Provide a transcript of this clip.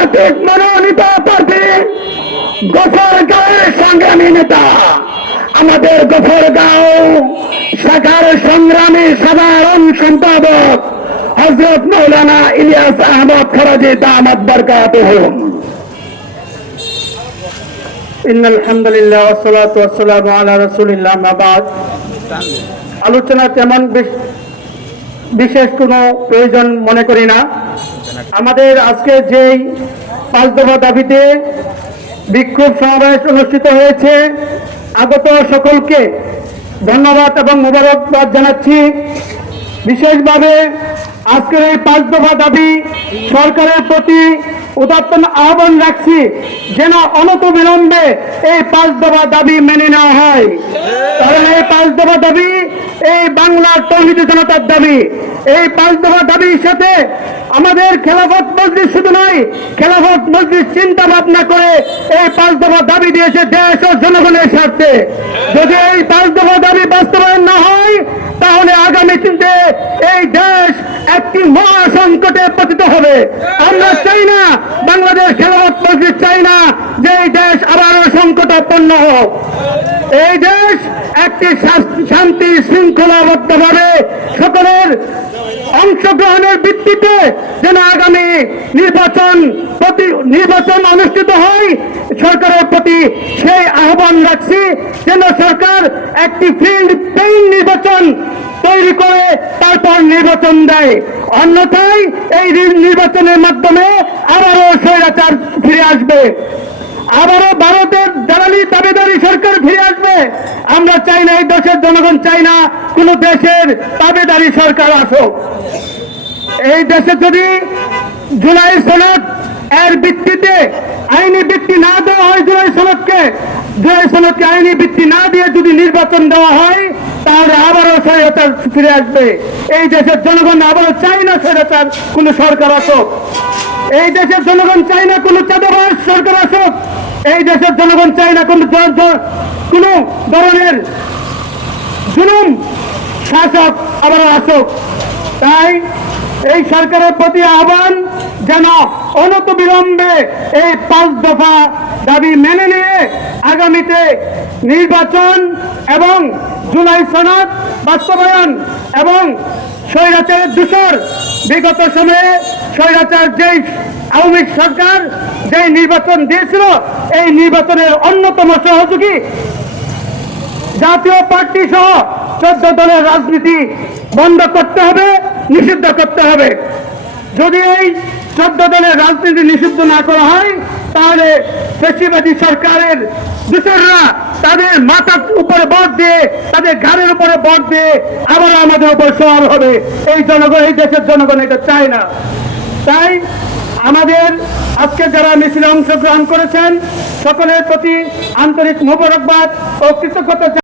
কর্তৃক মনোনীত প্রার্থী গফরগাঁওয়ের সংগ্রামী নেতা আমাদের গফরগাঁও শাখার সংগ্রামী সাধারণ সম্পাদক হযরত মাওলানা ইলিয়াস আহমদ ফরাজি দামাত বরকাতুহুম। ইন্নাল হামদুলিল্লাহ ওয়াসসালাতু ওয়াসসালামু আলা রাসূলিল্লাহ মা বাদ। আলোচনা তেমন বিশেষ কোনো প্রয়োজন মনে করি না। আমাদের আজকে যেই 5 দফা দাবিতে বিক্ষোভ সমাবেশ অনুষ্ঠিত হয়েছে, আগত সকলকে ধন্যবাদ এবং মোবারকবাদ জানাচ্ছি। বিশেষভাবে আজকের এই 5 দফা দাবি সরকারের প্রতি উদাত্ত আহ্বান রাখছি যেন অনতিবিলম্বে এই 5 দফা দাবি মেনে নেওয়া হয়। কারণ এই 5 দফা দাবি এই বাংলার তৌহিদি জনতার দাবি। এই 5 দফা দাবির সাথে আমাদের খেলাফত মজলিস শুধু নয়, খেলাফত মজলিস চিন্তা ভাবনা করে এই 5 দফা দাবি দিয়েছে দেশ ও জনগণের স্বার্থে। যদি এই 5 দফা দাবি বাস্তবায়ন না হয় তাহলে আগামী দিনে এই দেশ একটি মহা সংকটে পতিত হবে। আমরা চাই না, বাংলাদেশ খেলাফত মজলিস চাই না যে এই দেশ আবারও সংকটাপন্ন হোক। এই দেশ একটি শান্তি শৃঙ্খলাবদ্ধভাবে সকলের অংশগ্রহণের ভিত্তিতে যেন আগামী নির্বাচন অনুষ্ঠিত হয়, সরকারের প্রতি সেই আহ্বান রাখছি যেন সরকার একটি ফিল্ড পেইন নির্বাচন তৈরি করে তারপর নির্বাচন দেয়। অন্যথায় এই নির্বাচনের মাধ্যমে আবারও স্বৈরাচার ফিরে আসবে, আবারও ভারতের দালালি দাবিদারি সরকার ফিরে আসবে। আমরা চাই না, এই দেশের জনগণ চাই না কোন দেশের দাবিদারি সরকার আসুক। এই দেশে যদি জুলাই সনদ এর ভিত্তিতে আইনি ভিত্তি না দেওয়া হয়, জুলাই সনদকে আইনি ভিত্তি না দিয়ে যদি নির্বাচন দেওয়া হয় তাহলে আবারও স্বৈরাচার ফিরে আসবে। এই দেশের জনগণ আবারও চাই না স্বৈরাচার কোন সরকার আসুক। এই দেশের জনগণ চাই না কোন চাঁদাবাজ সরকার আসুক। এই দেশের জনগণ চাই না কোন ধরনের জুলুম শাসক আবারও আসুক। তাই এই সরকারের প্রতি আহ্বান যেন অনতিবিলম্বে এই 5 দফা দাবি মেনে নিয়ে আগামীতে নির্বাচন এবং জুলাই সনদ বাস্তবায়ন এবং স্বৈরাচারের দূষর বিগত সময়ে স্বৈরাচার যেই আওয়ামী সরকার যেই নির্বাচন দিয়েছিল, এই নির্বাচনের অন্যতম সহযোগী জাতীয় পার্টি সহ 14 দলের রাজনীতি বন্ধ করতে হবে, নিষিদ্ধ করতে হবে। যদি এই 14 দলের রাজনীতি নিষিদ্ধ না করা হয় তাহলে ফ্যাসিবাদী সরকারের দূষররা তাদের মাথার উপরে ভোট দিয়ে, তাদের ঘাড়ের উপরে ভোট দিয়ে আবার আমাদের উপর সওয়ার হবে। এই জনগণ, এই দেশের জনগণ এটা চায় না। তাই আমাদের আজকে যারা মিছিলে অংশগ্রহণ করেছেন সকলের প্রতি আন্তরিক মোবারকবাদ ও কৃতজ্ঞতা।